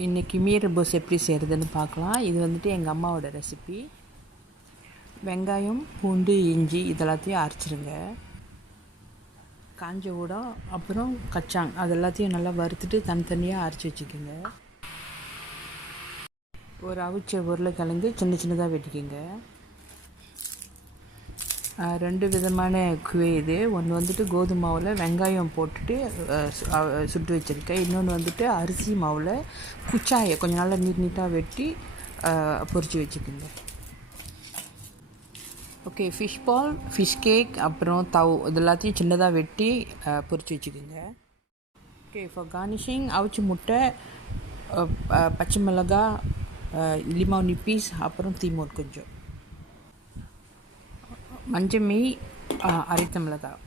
இன்றைக்கி மீ ரெபஸ் எப்படி செய்கிறதுன்னு பார்க்கலாம். இது வந்துட்டு எங்கள் அம்மாவோட ரெசிபி. வெங்காயம், பூண்டு, இஞ்சி இதெல்லாத்தையும் அரைச்சிருங்க. காஞ்ச ஊடம் அப்புறம் கச்சாங் அது எல்லாத்தையும் நல்லா வறுத்துட்டு தனித்தனியாக அரைச்சி வச்சுக்கோங்க. ஒரு அவிச்ச உருளைக்கிழங்கு சின்ன சின்னதாக வெட்டிக்கோங்க. 2 விதமான குவே இது. ஒன்று வந்துட்டு கோதுமை மாவில் வெங்காயம் போட்டுட்டு சுட்டு வச்சுருக்கேன். இன்னொன்று வந்துட்டு அரிசி மாவில் குச்சாயை கொஞ்சம் நல்லா நீட்டாக வெட்டி பொரித்து வச்சுக்கோங்க. ஓகே, ஃபிஷ் பால், ஃபிஷ் கேக், அப்புறம் தவ் இது எல்லாத்தையும் சின்னதாக வெட்டி பொரித்து வச்சுக்கோங்க. ஓகே, ஃபார் கார்னிஷிங் அவிச்ச முட்டை, பச்சை மிளகாய், லிமௌ நிப்பீஸ், அப்புறம் தீமோட் கொஞ்சம், மஞ்சள் மீ, அரைத்த மிளகாய்,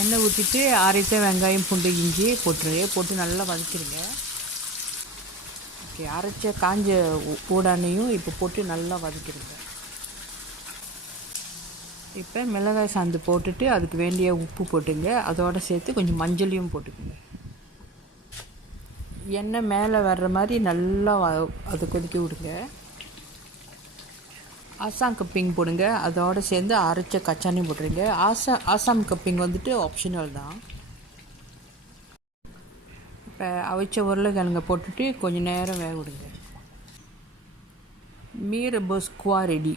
எண்ணெய் ஊற்றிட்டு அரைத்த வெங்காயம், பூண்டு, இஞ்சி போட்டு நல்லா வதக்கிடுங்க. ஓகே, அரைச்ச காஞ்ச ஊடானையும் இப்போ போட்டு நல்லா வதக்கிடுங்க. இப்போ மிளகாய் சாந்து போட்டுட்டு அதுக்கு வேண்டிய உப்பு போட்டுங்க. அதோடு சேர்த்து கொஞ்சம் மஞ்சளையும் போட்டுக்கோங்க. எண்ணெய் மேலே வர்ற மாதிரி நல்லா அதை கொதிக்க விடுங்க. ஆசாம் கப்பிங் போடுங்க. அதோடு சேர்ந்து அரைச்ச கச்சானையும் போட்டுருங்க. ஆசாம் கப்பிங் வந்துட்டு ஆப்ஷனல் தான். இப்போ அவிச்ச உருளைக்கிழங்க போட்டுட்டு கொஞ்சம் நேரம் வேக விடுங்க. மீ ரெபஸ் குவா ரெடி.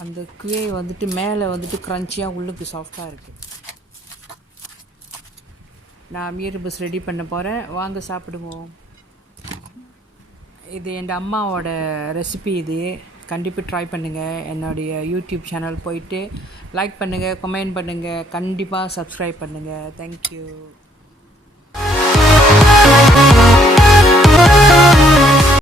அந்த குவே வந்துட்டு மேலே வந்துட்டு க்ரன்ச்சியாக உள்ளுக்கு சாஃப்டாக இருக்குது. நான் மீ ரெபஸ் ரெடி பண்ண போகிறேன். வாங்க சாப்பிடுவோம். இது என் அம்மாவோட ரெசிபி. இது கண்டிப்பாக ட்ரை பண்ணுங்கள். என்னுடைய யூடியூப் சேனல் போயிட்டு லைக் பண்ணுங்கள், கமெண்ட் பண்ணுங்கள், கண்டிப்பாக சப்ஸ்கிரைப் பண்ணுங்கள். தேங்க்யூ.